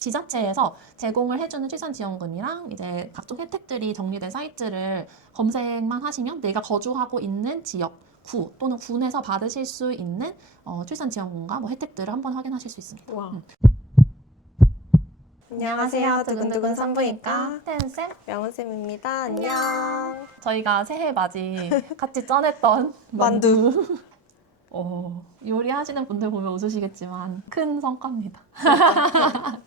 지자체에서 제공을 해주는 출산지원금이랑 이제 각종 혜택들이 정리된 사이트를 검색만 하시면 내가 거주하고 있는 지역, 구 또는 군에서 받으실 수 있는 출산지원금과 뭐 혜택들을 한번 확인하실 수 있습니다. 와. 안녕하세요. 두근두근 산부인과 태은쌤, 명은쌤입니다. 안녕. 저희가 새해 맞이 같이 쪄냈던 만두. 요리하시는 분들 보면 웃으시겠지만 큰 성과입니다.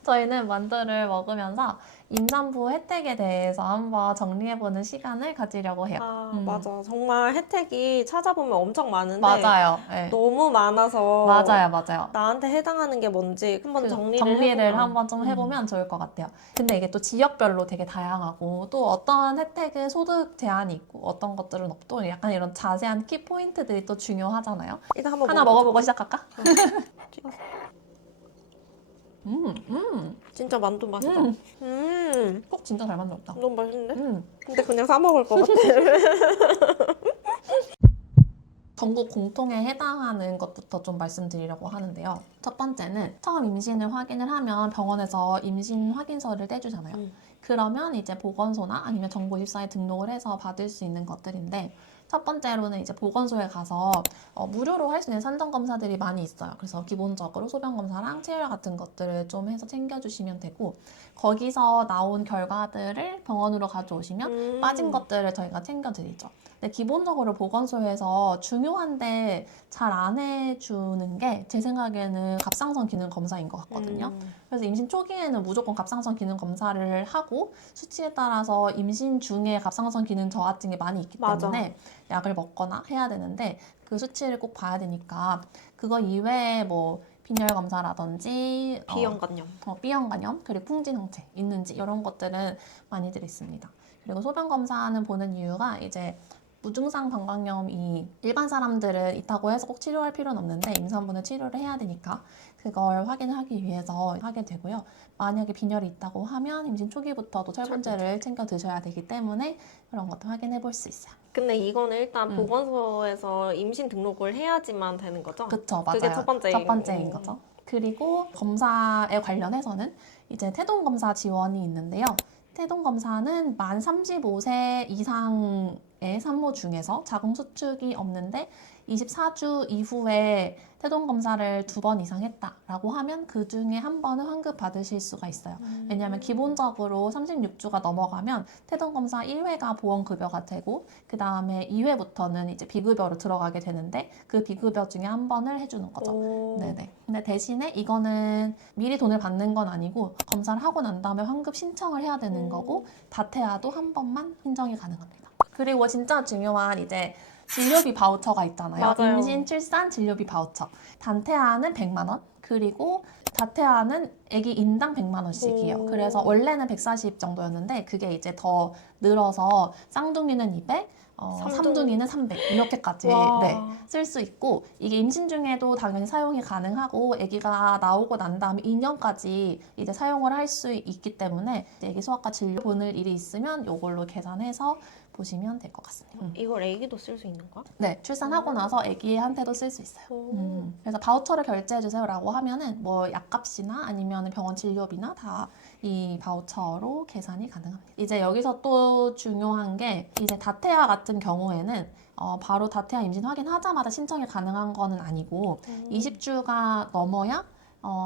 저희는 만두를 먹으면서 임산부 혜택에 대해서 한번 정리해보는 시간을 가지려고 해요. 맞아. 정말 혜택이 찾아보면 엄청 많은데 맞아요. 네. 너무 많아서 맞아요. 나한테 해당하는 게 뭔지 한번 정리를 한번 좀 해보면 좋을 것 같아요. 근데 이게 또 지역별로 되게 다양하고 또 어떤 혜택은 소득 제한이 있고 어떤 것들은 없고 약간 이런 자세한 키 포인트들이 또 중요하잖아요. 일단 한번 하나 먹어보고 시작할까? 찍었어. 진짜 만두 맛있다. 꼭 진짜 잘 만들었다. 너무 맛있는데? 근데 그냥 사 먹을 것 같아. 전국 공통에 해당하는 것부터 좀 말씀드리려고 하는데요. 첫 번째는 처음 임신을 확인을 하면 병원에서 임신 확인서를 떼주잖아요. 그러면 이제 보건소나 아니면 정보24에 등록을 해서 받을 수 있는 것들인데 첫 번째로는 이제 보건소에 가서 무료로 할 수 있는 산정검사들이 많이 있어요. 그래서 기본적으로 소변검사랑 체열 같은 것들을 좀 해서 챙겨주시면 되고 거기서 나온 결과들을 병원으로 가져오시면 빠진 것들을 저희가 챙겨드리죠. 근데 기본적으로 보건소에서 중요한데 잘 안 해주는 게 제 생각에는 갑상선 기능 검사인 것 같거든요. 그래서 임신 초기에는 무조건 갑상선 기능 검사를 하고 수치에 따라서 임신 중에 갑상선 기능 저하증이 많이 있기 때문에 약을 먹거나 해야 되는데 그 수치를 꼭 봐야 되니까 그거 이외에 뭐 빈혈 검사라든지 B형 간염, B형 간염 그리고 풍진 항체 있는지 이런 것들은 많이들 있습니다. 그리고 소변 검사는 보는 이유가 이제 무증상 방광염이 일반 사람들은 있다고 해서 꼭 치료할 필요는 없는데 임산부는 치료를 해야 되니까 그걸 확인하기 위해서 하게 되고요. 만약에 빈혈이 있다고 하면 임신 초기부터도 철분제를 챙겨 드셔야 되기 때문에 그런 것도 확인해 볼 수 있어요. 근데 이거는 일단 보건소에서 임신 등록을 해야지만 되는 거죠? 그쵸, 맞아요. 그게 첫 번째인 거죠. 그리고 검사에 관련해서는 이제 태동검사 지원이 있는데요. 태동검사는 만 35세 이상의 산모 중에서 자궁수축이 없는데 24주 이후에 태동검사를 2번 이상 했다라고 하면 그 중에 한 번은 환급 받으실 수가 있어요. 왜냐하면 기본적으로 36주가 넘어가면 태동검사 1회가 보험급여가 되고 그 다음에 2회부터는 이제 비급여로 들어가게 되는데 그 비급여 중에 한 번을 해주는 거죠. 네네. 근데 대신에 이거는 미리 돈을 받는 건 아니고 검사를 하고 난 다음에 환급 신청을 해야 되는 거고 다태아도 한 번만 신청이 가능합니다. 그리고 진짜 중요한 이제 진료비 바우처가 있잖아요. 맞아요. 임신, 출산, 진료비 바우처. 단태아는 100만 원, 그리고 자태아는 아기 인당 100만 원씩이에요. 그래서 원래는 140 정도였는데 그게 이제 더 늘어서 쌍둥이는 200, 삼둥이는 300 이렇게까지 쓸 수 있고 이게 임신 중에도 당연히 사용이 가능하고 아기가 나오고 난 다음에 2년까지 이제 사용을 할 수 있기 때문에 아기 소아과 진료 보낼 일이 있으면 이걸로 계산해서 보시면 될 것 같습니다. 이걸 애기도 쓸 수 있는 거야? 네, 출산하고 나서 아기한테도 쓸 수 있어요. 그래서 바우처를 결제해주세요라고 하면은 뭐 약값이나 아니면 병원 진료비나 다 이 바우처로 계산이 가능합니다. 이제 여기서 또 중요한 게 이제 다태아 같은 경우에는 바로 다태아 임신 확인하자마자 신청이 가능한 거는 아니고 20주가 넘어야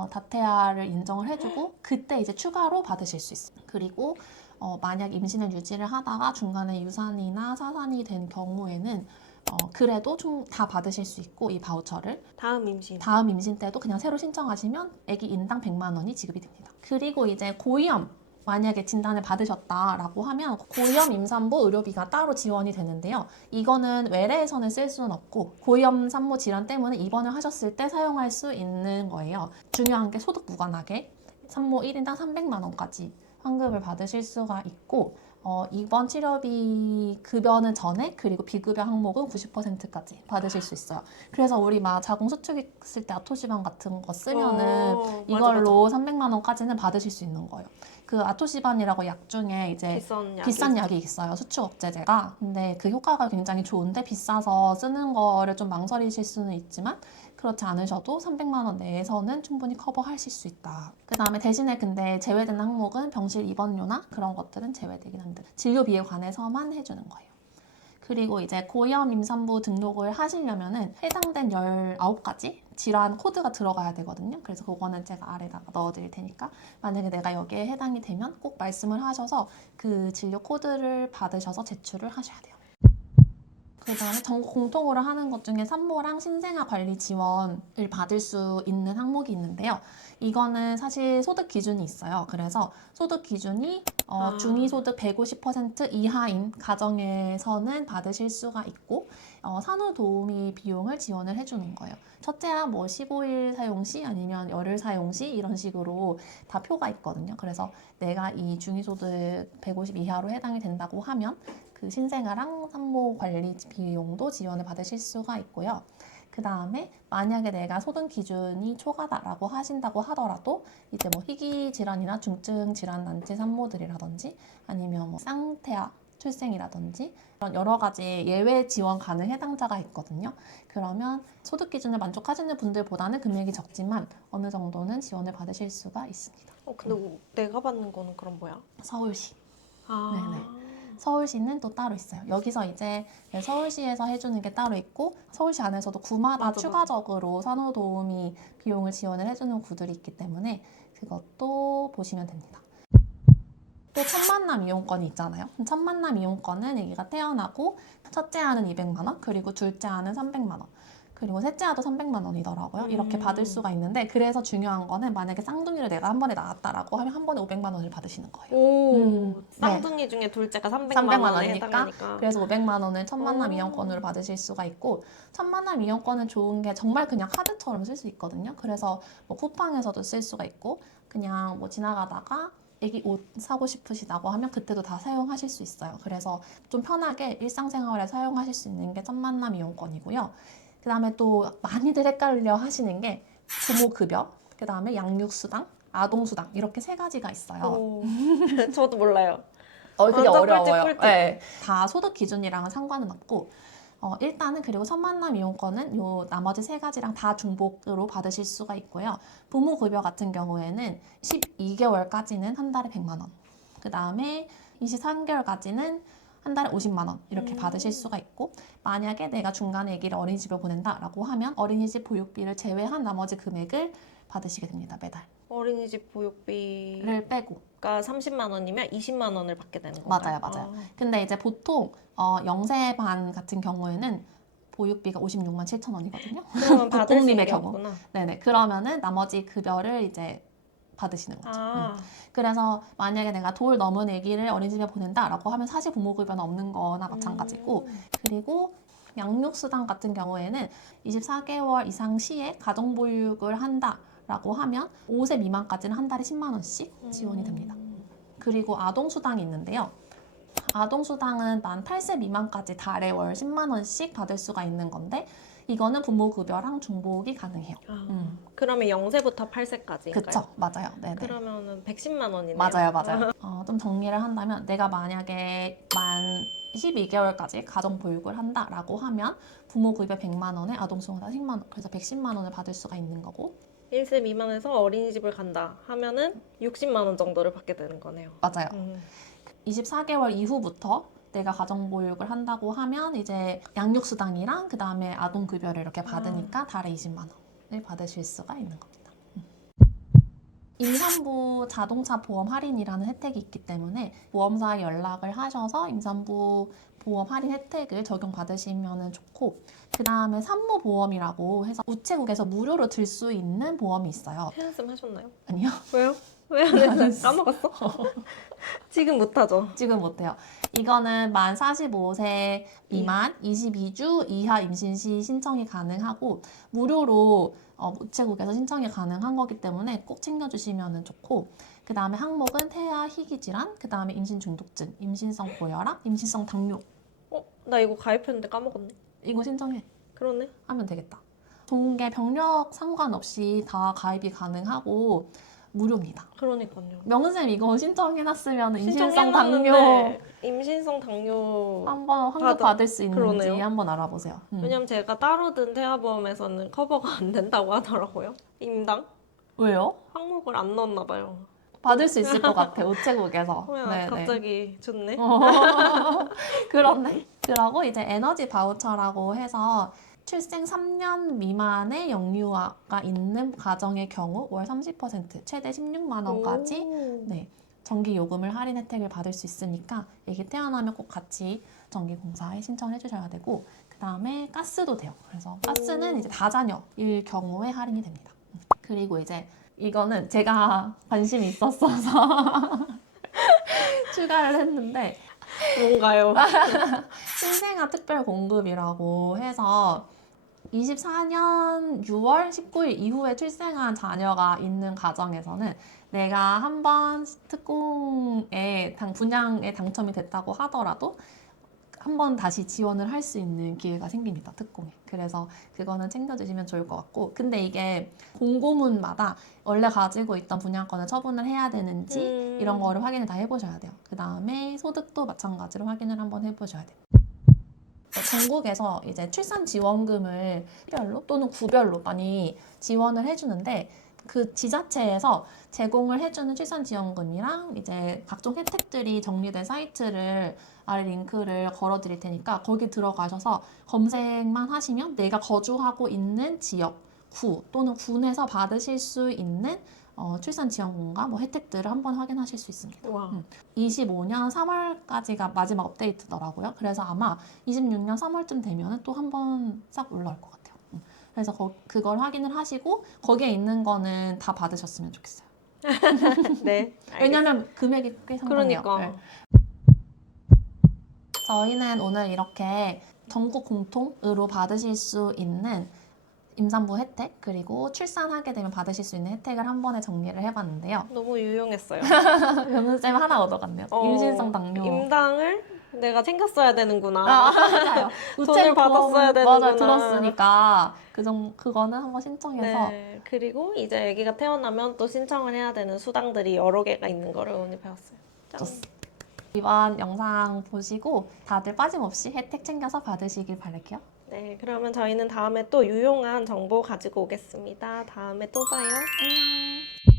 다태아를 인정을 해주고 그때 이제 추가로 받으실 수 있습니다. 그리고 만약 임신을 유지를 하다가 중간에 유산이나 사산이 된 경우에는 그래도 좀 다 받으실 수 있고 이 바우처를 다음 임신 때도 그냥 새로 신청하시면 아기 인당 100만 원이 지급이 됩니다. 그리고 이제 고위험 만약에 진단을 받으셨다라고 하면 고위험 임산부 의료비가 따로 지원이 되는데요. 이거는 외래에서는 쓸 수는 없고 고위험 산모 질환 때문에 입원을 하셨을 때 사용할 수 있는 거예요. 중요한 게 소득 무관하게 산모 1인당 300만 원까지 환급을 받으실 수가 있고 입원 치료비 급여는 전액 그리고 비급여 항목은 90%까지 받으실 수 있어요. 그래서 우리 막 자궁수축 있을 때 아토시반 같은 거 쓰면은 이걸로 맞아. 300만 원까지는 받으실 수 있는 거예요. 그 아토시반이라고 약 중에 이제 비싼 약이 있어요. 수축 억제제가. 근데 그 효과가 굉장히 좋은데 비싸서 쓰는 거를 좀 망설이실 수는 있지만 그렇지 않으셔도 300만 원 내에서는 충분히 커버하실 수 있다. 그 다음에 대신에 근데 제외되는 항목은 병실 입원료나 그런 것들은 제외되긴 합니다. 진료비에 관해서만 해주는 거예요. 그리고 이제 고위험 임산부 등록을 하시려면은 해당된 19가지 질환 코드가 들어가야 되거든요. 그래서 그거는 제가 아래다가 넣어드릴 테니까 만약에 내가 여기에 해당이 되면 꼭 말씀을 하셔서 그 진료 코드를 받으셔서 제출을 하셔야 돼요. 그 다음에 전국 공통으로 하는 것 중에 산모랑 신생아 관리 지원을 받을 수 있는 항목이 있는데요. 이거는 사실 소득 기준이 있어요. 그래서 소득 기준이 중위소득 150% 이하인 가정에서는 받으실 수가 있고 산후도우미 비용을 지원을 해주는 거예요. 첫째야 뭐 15일 사용 시 아니면 열흘 사용 시 이런 식으로 다 표가 있거든요. 그래서 내가 이 중위소득 150 이하로 해당이 된다고 하면 그 신생아랑 산모 관리 비용도 지원을 받으실 수가 있고요. 그 다음에 만약에 내가 소득 기준이 초과다라고 하신다고 하더라도 이제 뭐 희귀 질환이나 중증 질환 난치 산모들이라든지 아니면 뭐 쌍태아 출생이라든지 그런 여러 가지 예외 지원 가능 해당자가 있거든요. 그러면 소득 기준을 만족하시는 분들보다는 금액이 적지만 어느 정도는 지원을 받으실 수가 있습니다. 근데 내가 받는 거는 그럼 뭐야? 서울시. 네네. 서울시는 또 따로 있어요. 여기서 이제 서울시에서 해주는 게 따로 있고 서울시 안에서도 구마다 맞아. 추가적으로 산후도우미 비용을 지원을 해주는 구들이 있기 때문에 그것도 보시면 됩니다. 또 첫 만남 이용권이 있잖아요. 첫 만남 이용권은 아기가 태어나고 첫째 아는 200만 원, 그리고 둘째 아는 300만 원, 그리고 셋째 아도 300만 원이더라고요. 이렇게 받을 수가 있는데 그래서 중요한 거는 만약에 쌍둥이를 내가 한 번에 낳았다라고 하면 한 번에 500만 원을 받으시는 거예요. 오, 네. 쌍둥이 중에 둘째가 300만 300만 원에 원이니까 해당하니까. 그래서 500만 원을 첫 만남 오. 이용권으로 받으실 수가 있고 첫 만남 이용권은 좋은 게 정말 그냥 카드처럼 쓸 수 있거든요. 그래서 뭐 쿠팡에서도 쓸 수가 있고 그냥 뭐 지나가다가 애기 옷 사고 싶으시다고 하면 그때도 다 사용하실 수 있어요. 그래서 좀 편하게 일상생활에 사용하실 수 있는 게 첫 만남 이용권이고요. 그 다음에 또 많이들 헷갈려 하시는 게 부모급여, 그 다음에 양육수당, 아동수당 이렇게 3가지가 있어요. 오. 저도 몰라요. 그게 완전 어려워요. 꿀팁. 네. 다 소득 기준이랑은 상관은 없고 일단은 그리고 첫 만남 이용권은 요 나머지 3가지랑 다 중복으로 받으실 수가 있고요. 부모급여 같은 경우에는 12개월까지는 한 달에 100만 원. 그 다음에 23개월까지는 한 달에 50만 원 이렇게 받으실 수가 있고 만약에 내가 중간에 아기를 어린이집에 보낸다라고 하면 어린이집 보육비를 제외한 나머지 금액을 받으시게 됩니다. 매달. 어린이집 보육비가 를 빼고. 30만 원이면 20만 원을 받게 되는 건가요? 맞아요. 근데 이제 보통 영세반 같은 경우에는 보육비가 56만 7천 원이거든요. 그러면 받을 수 있는 국공립의 게 경우. 없구나. 네네. 그러면은 나머지 급여를 이제 받으시는 거죠. 그래서 만약에 내가 돌 넘은 아기를 어린이집에 보낸다라고 하면 사실 부모급여는 없는 거나 마찬가지고 그리고 양육수당 같은 경우에는 24개월 이상 시에 가정보육을 한다라고 하면 5세 미만까지는 한 달에 10만 원씩 지원이 됩니다. 그리고 아동수당이 있는데요. 아동수당은 만 8세 미만까지 달에 월 10만 원씩 받을 수가 있는 건데 이거는 부모급여랑 중복이 가능해요. 그러면 0세부터 8세까지인가요? 그쵸, 맞아요. 네네. 그러면은 110만 원이네요. 맞아요. 좀 정리를 한다면 내가 만약에 만 12개월까지 가정보육을 한다라고 하면 부모급여 100만 원에 아동수당 10만 원, 그래서 110만 원을 받을 수가 있는 거고 1세 미만에서 어린이집을 간다 하면은 60만 원 정도를 받게 되는 거네요. 맞아요. 24개월 이후부터 내가 가정보육을 한다고 하면 이제 양육수당이랑 그 다음에 아동급여를 이렇게 받으니까 달에 20만 원을 받으실 수가 있는 겁니다. 임산부 자동차 보험 할인이라는 혜택이 있기 때문에 보험사에 연락을 하셔서 임산부 보험 할인 혜택을 적용받으시면 좋고 그 다음에 산모보험이라고 해서 우체국에서 무료로 들 수 있는 보험이 있어요. 해안쌤 하셨나요? 아니요? 왜요? 왜 안 했어요? 까먹었어? 지금 못하죠? 지금 못해요. 이거는 만 45세 미만 22주 이하 임신 시 신청이 가능하고 무료로 우체국에서 신청이 가능한 거기 때문에 꼭 챙겨주시면 좋고 그 다음에 항목은 태아 희귀질환, 그 다음에 임신 중독증, 임신성 고혈압, 임신성 당뇨 나 이거 가입했는데 까먹었네. 이거 신청해. 그러네. 하면 되겠다. 좋은 게 병력 상관없이 다 가입이 가능하고 무료입니다. 그러니까요. 명은쌤 이거 신청해놨으면 임신성 당뇨 신청해놨는데 임신성 당뇨 한번 환급 받아- 받을 수 있는지 그러네요. 한번 알아보세요. 왜냐면 제가 따로 든 태아보험에서는 커버가 안 된다고 하더라고요. 임당? 왜요? 항목을 안 넣었나 봐요. 받을 수 있을 것 같아, 우체국에서. 뭐야, 갑자기 좋네. 그렇네. 그러고 이제 에너지 바우처라고 해서 출생 3년 미만의 영유아가 있는 가정의 경우 월 30% 최대 16만 원까지 오. 네, 전기 요금을 할인 혜택을 받을 수 있으니까 애기 태어나면 꼭 같이 전기공사에 신청을 해주셔야 되고 그 다음에 가스도 돼요. 그래서 가스는 이제 다자녀일 경우에 할인이 됩니다. 그리고 이제 이거는 제가 관심이 있었어서 추가를 했는데 뭔가요? 신생아 특별 공급이라고 해서 24년 6월 19일 이후에 출생한 자녀가 있는 가정에서는 내가 한번 특공에 분양에 당첨이 됐다고 하더라도 한번 다시 지원을 할 수 있는 기회가 생깁니다, 특공에. 그래서 그거는 챙겨주시면 좋을 것 같고, 근데 이게 공고문마다 원래 가지고 있던 분양권을 처분을 해야 되는지 이런 거를 확인을 다 해보셔야 돼요. 그 다음에 소득도 마찬가지로 확인을 한번 해보셔야 돼요. 전국에서 이제 출산 지원금을 별로 또는 구별로 많이 지원을 해주는데 그 지자체에서 제공을 해주는 출산 지원금이랑 이제 각종 혜택들이 정리된 사이트를 아래 링크를 걸어 드릴 테니까 거기 들어가셔서 검색만 하시면 내가 거주하고 있는 지역, 구 또는 군에서 받으실 수 있는 출산 지원금과 뭐 혜택들을 한번 확인하실 수 있습니다. 와. 25년 3월까지가 마지막 업데이트더라고요. 그래서 아마 26년 3월쯤 되면 또 한 번 싹 올라올 것 같아요. 그래서 그걸 확인을 하시고 거기에 있는 거는 다 받으셨으면 좋겠어요. 네. 왜냐면 금액이 꽤 상당해요. 그러니까. 네. 저희는 오늘 이렇게 전국 공통으로 받으실 수 있는 임산부 혜택 그리고 출산하게 되면 받으실 수 있는 혜택을 한 번에 정리를 해봤는데요. 너무 유용했어요. 명은쌤 하나 얻어갔네요. 임신성 당뇨. 임당을 내가 챙겼어야 되는구나. 맞아요. 돈을 받았어야 되는구나. 맞아요. 들었으니까 그거는 한번 신청해서 네. 그리고 이제 아기가 태어나면 또 신청을 해야 되는 수당들이 여러 개가 있는 거를 오늘 배웠어요. 짠. 좋습니다. 이번 영상 보시고 다들 빠짐없이 혜택 챙겨서 받으시길 바랄게요. 네, 그러면 저희는 다음에 또 유용한 정보 가지고 오겠습니다. 다음에 또 봐요. 안녕.